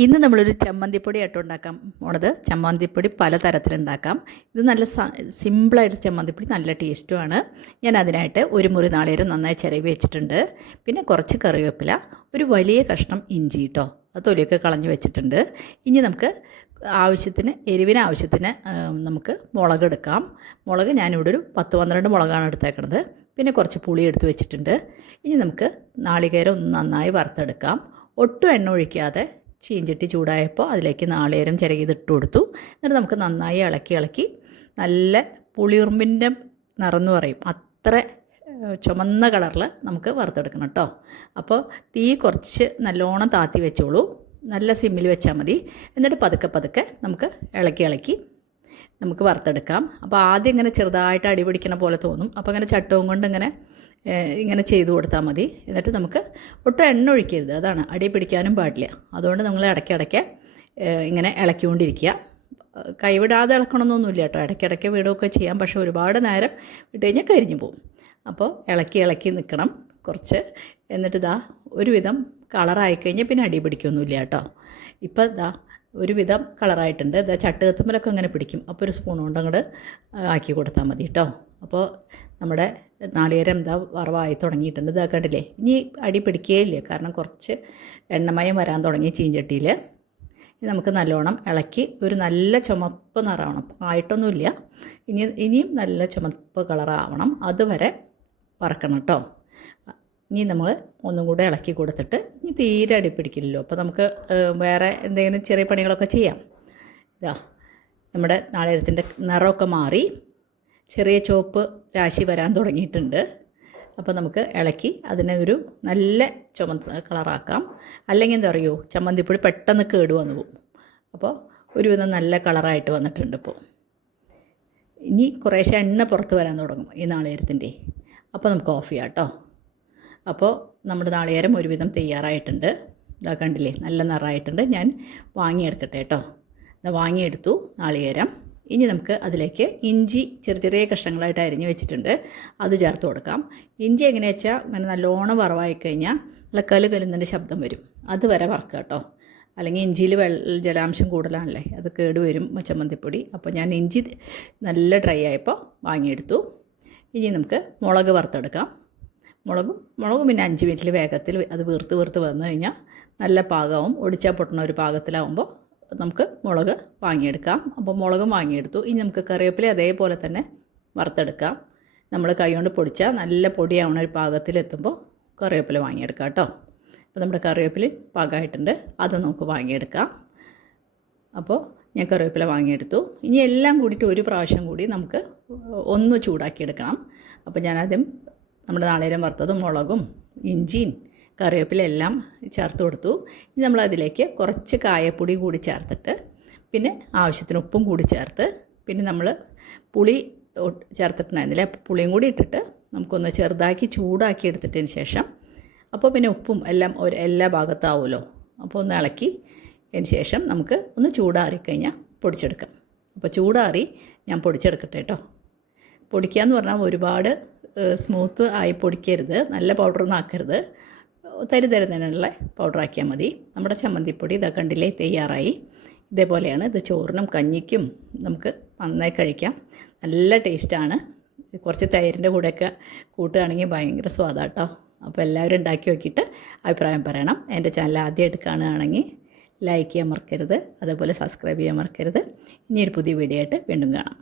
ഇന്ന് നമ്മളൊരു ചമ്മന്തിപ്പൊടി ആയിട്ട് ഉണ്ടാക്കാൻ പോണത്. ചമ്മന്തിപ്പൊടി പല തരത്തിലുണ്ടാക്കാം. ഇത് നല്ല സിമ്പിളായിട്ട് ചമ്മന്തിപ്പൊടി നല്ല ടേസ്റ്റുമാണ്. ഞാൻ അതിനായിട്ട് ഒരു മുറി നാളികേരം നന്നായി ചിരവി വെച്ചിട്ടുണ്ട്. പിന്നെ കുറച്ച് കറിവേപ്പില, ഒരു വലിയ കഷ്ണം ഇഞ്ചി കേട്ടോ, അത് തൊലിയൊക്കെ കളഞ്ഞ് വെച്ചിട്ടുണ്ട്. ഇനി നമുക്ക് എരിവിന് ആവശ്യത്തിന് നമുക്ക് മുളക് എടുക്കാം. മുളക് ഞാനിവിടെ ഒരു 10-12 മുളകാണ് എടുത്തേക്കുന്നത്. പിന്നെ കുറച്ച് പുളി എടുത്ത് വെച്ചിട്ടുണ്ട്. ഇനി നമുക്ക് നാളികേരം ഒന്ന് നന്നായി വറുത്തെടുക്കാം. ഒട്ടും എണ്ണ ഒഴിക്കാതെ ചീഞ്ചട്ടി ചൂടായപ്പോൾ അതിലേക്ക് നാളികേരം ചിരകിയത് കൊടുത്തു. എന്നിട്ട് നമുക്ക് നന്നായി ഇളക്കി നല്ല പുളിയുറുമ്പിൻ്റെ നിറമെന്ന് പറയും അത്ര ചുമന്ന കളറിൽ നമുക്ക് വറുത്തെടുക്കണം കേട്ടോ. അപ്പോൾ തീ കുറച്ച് നല്ലോണം താത്തി വെച്ചോളൂ, നല്ല സിമ്മിൽ വെച്ചാൽ മതി. എന്നിട്ട് പതുക്കെ നമുക്ക് ഇളക്കി നമുക്ക് വറുത്തെടുക്കാം. അപ്പോൾ ആദ്യം ഇങ്ങനെ ചെറുതായിട്ട് അടി പിടിക്കണ പോലെ തോന്നും. അപ്പോൾ ഇങ്ങനെ ചട്ടവും കൊണ്ട് ഇങ്ങനെ ചെയ്ത് കൊടുത്താൽ മതി. എന്നിട്ട് നമുക്ക് ഒട്ടും എണ്ണ ഒഴിക്കരുത്, അതാണ് അടി പിടിക്കാനും പാടില്ല. അതുകൊണ്ട് നമ്മൾ ഇടയ്ക്കിടയ്ക്ക് ഇങ്ങനെ ഇളക്കിക്കൊണ്ടിരിക്കുക. കൈവിടാതെ ഇളക്കണമെന്നൊന്നുമില്ല കേട്ടോ, ഇടയ്ക്കിടയ്ക്ക് വിടുകയൊക്കെ ചെയ്യാം. പക്ഷേ ഒരുപാട് നേരം ഇട്ട് കഴിഞ്ഞാൽ കരിഞ്ഞു പോകും. അപ്പോൾ ഇളക്കി നിൽക്കണം കുറച്ച്. എന്നിട്ട് ഒരുവിധം കളറായിക്കഴിഞ്ഞാൽ പിന്നെ അടി പിടിക്കൊന്നുമില്ല കേട്ടോ. ഇപ്പോൾ ഒരുവിധം കളറായിട്ടുണ്ട്. ചട്ട് കത്തുമ്പലൊക്കെ അങ്ങനെ പിടിക്കും. അപ്പോൾ ഒരു സ്പൂൺ കൊണ്ട് അങ്ങോട്ട് ആക്കി കൊടുത്താൽ മതി കേട്ടോ. അപ്പോൾ നമ്മുടെ നാളികേരം വറവായി തുടങ്ങിയിട്ടുണ്ട്. കണ്ടില്ലേ, ഇനി അടി പിടിക്കുകയില്ല, കാരണം കുറച്ച് എണ്ണമയം വരാൻ തുടങ്ങി ചീഞ്ചട്ടിയിൽ. ഇത് നമുക്ക് നല്ലോണം ഇളക്കി ഒരു നല്ല ചുമപ്പ് നിറമാവണം. ആയിട്ടൊന്നുമില്ല, ഇനിയും നല്ല ചുമപ്പ് കളറാവണം, അതുവരെ വറക്കണം കേട്ടോ. ഇനി നമ്മൾ ഒന്നും കൂടെ ഇളക്കി കൊടുത്തിട്ട്, ഇനി തീരെ അടി പിടിക്കില്ലല്ലോ, അപ്പോൾ നമുക്ക് വേറെ എന്തെങ്കിലും ചെറിയ പണികളൊക്കെ ചെയ്യാം. നമ്മുടെ നാളികേരത്തിൻ്റെ നിറമൊക്കെ മാറി ചെറിയ ചുവപ്പ് രാശി വരാൻ തുടങ്ങിയിട്ടുണ്ട്. അപ്പോൾ നമുക്ക് ഇളക്കി അതിനെ ഒരു നല്ല ചുമന്ന കളറാക്കാം. അല്ലെങ്കിൽ എന്താ പറയുമോ, ചമ്മന്തിപ്പൊടി പെട്ടെന്ന് കേട് വന്നു പോകും. അപ്പോൾ ഒരുവിധം നല്ല കളറായിട്ട് വന്നിട്ടുണ്ട്. ഇപ്പോൾ ഇനി കുറേശ്ശെ എണ്ണ പുറത്ത് വരാൻ തുടങ്ങും ഈ നാളികേരത്തിൻ്റെ. അപ്പോൾ നമുക്ക് ഓഫ് ചെയ്യാം കേട്ടോ. അപ്പോൾ നമ്മുടെ നാളികേരം ഒരുവിധം തയ്യാറായിട്ടുണ്ട്. കണ്ടില്ലേ, നല്ല നിറമായിട്ടുണ്ട്. ഞാൻ വാങ്ങിയെടുക്കട്ടെ കേട്ടോ. വാങ്ങിയെടുത്തു നാളികേരം. ഇനി നമുക്ക് അതിലേക്ക് ഇഞ്ചി ചെറിയ കഷ്ണങ്ങളായിട്ട് അരിഞ്ഞ് വെച്ചിട്ടുണ്ട്, അത് ചേർത്ത് കൊടുക്കാം. ഇഞ്ചി എങ്ങനെയാ വെച്ചാൽ അങ്ങനെ നല്ലോണം വറവായി കഴിഞ്ഞാൽ നല്ല കലുന്നതിൻ്റെ ശബ്ദം വരും, അതുവരെ വറക്കുക കേട്ടോ. അല്ലെങ്കിൽ ഇഞ്ചിയിൽ ജലാംശം കൂടുതലാണല്ലേ, അത് കേടുവരും ചമ്മന്തിപ്പൊടി. അപ്പോൾ ഞാൻ ഇഞ്ചി നല്ല ഡ്രൈ ആയപ്പോൾ വാങ്ങിയെടുത്തു. ഇനി നമുക്ക് മുളക് വറുത്തെടുക്കാം. മുളകും പിന്നെ 5 മിനിറ്റിൽ വേഗത്തിൽ അത് വീർത്ത് വന്നു കഴിഞ്ഞാൽ നല്ല പാകമാവും. ഒടിച്ചാൽ പൊട്ടണ ഒരു പാകത്തിലാവുമ്പോൾ നമുക്ക് മുളക് വാങ്ങിയെടുക്കാം. അപ്പോൾ മുളകും വാങ്ങിയെടുത്തു. ഇനി നമുക്ക് കറിവേപ്പില അതേപോലെ തന്നെ വറുത്തെടുക്കാം. നമ്മൾ കൈ കൊണ്ട് പൊടിച്ചാൽ നല്ല പൊടിയാവണ ഒരു പാകത്തിലെത്തുമ്പോൾ കറിവേപ്പില വാങ്ങിയെടുക്കാം കേട്ടോ. അപ്പോൾ നമ്മുടെ കറിവേപ്പില പാകമായിട്ടുണ്ട്, അത് നമുക്ക് വാങ്ങിയെടുക്കാം. അപ്പോൾ ഞാൻ കറിവേപ്പില വാങ്ങിയെടുത്തു. ഇനി എല്ലാം കൂടിയിട്ട് ഒരു പ്രാവശ്യം കൂടി നമുക്ക് ഒന്ന് ചൂടാക്കിയെടുക്കണം. അപ്പോൾ ഞാനാദ്യം നമ്മുടെ നാളികേരം വറുത്തതും മുളകും ഇഞ്ചിയും കറിവേപ്പില എല്ലാം ചേർത്ത് കൊടുത്തു. ഇനി നമ്മളതിലേക്ക് കുറച്ച് കായപ്പൊടി കൂടി ചേർത്തിട്ട്, പിന്നെ ആവശ്യത്തിന് ഉപ്പും കൂടി ചേർത്ത്, പിന്നെ നമ്മൾ പുളി ചേർത്തിട്ടുണ്ടായിരുന്നില്ല, പുളിയും കൂടി ഇട്ടിട്ട് നമുക്കൊന്ന് ചെറുതാക്കി ചൂടാക്കി എടുത്തിട്ടതിന് ശേഷം, അപ്പോൾ പിന്നെ ഉപ്പും എല്ലാം എല്ലാ ഭാഗത്താവുമല്ലോ. അപ്പോൾ ഒന്ന് ഇളക്കി അതിന് ശേഷം നമുക്ക് ഒന്ന് ചൂടാറിക്കഴിഞ്ഞാൽ പൊടിച്ചെടുക്കാം. അപ്പോൾ ചൂടാറി ഞാൻ പൊടിച്ചെടുക്കട്ടെ കേട്ടോ. പൊടിക്കുകയെന്ന് പറഞ്ഞാൽ ഒരുപാട് സ്മൂത്ത് ആയി പൊടിക്കരുത്, നല്ല പൗഡറൊന്നും ആക്കരുത്, തരുതരുന്നതിനുള്ള പൗഡറാക്കിയാൽ മതി. നമ്മുടെ ചമ്മന്തിപ്പൊടി കണ്ടില്ലേ തയ്യാറായി. ഇതേപോലെയാണ് ഇത് ചോറിനും കഞ്ഞിക്കും നമുക്ക് നന്നായി കഴിക്കാം. നല്ല ടേസ്റ്റാണ്. കുറച്ച് തൈരിൻ്റെ കൂടെയൊക്കെ കൂട്ടുകയാണെങ്കിൽ ഭയങ്കര സ്വാദാട്ടോ. അപ്പോൾ എല്ലാവരും ഉണ്ടാക്കി നോക്കിയിട്ട് അഭിപ്രായം പറയണം. എൻ്റെ ചാനൽ ആദ്യമായിട്ട് കാണുകയാണെങ്കിൽ ലൈക്ക് ചെയ്യാൻ മറക്കരുത്, അതേപോലെ സബ്സ്ക്രൈബ് ചെയ്യാൻ മറക്കരുത്. ഇനിയൊരു പുതിയ വീഡിയോ ആയിട്ട് വീണ്ടും കാണാം.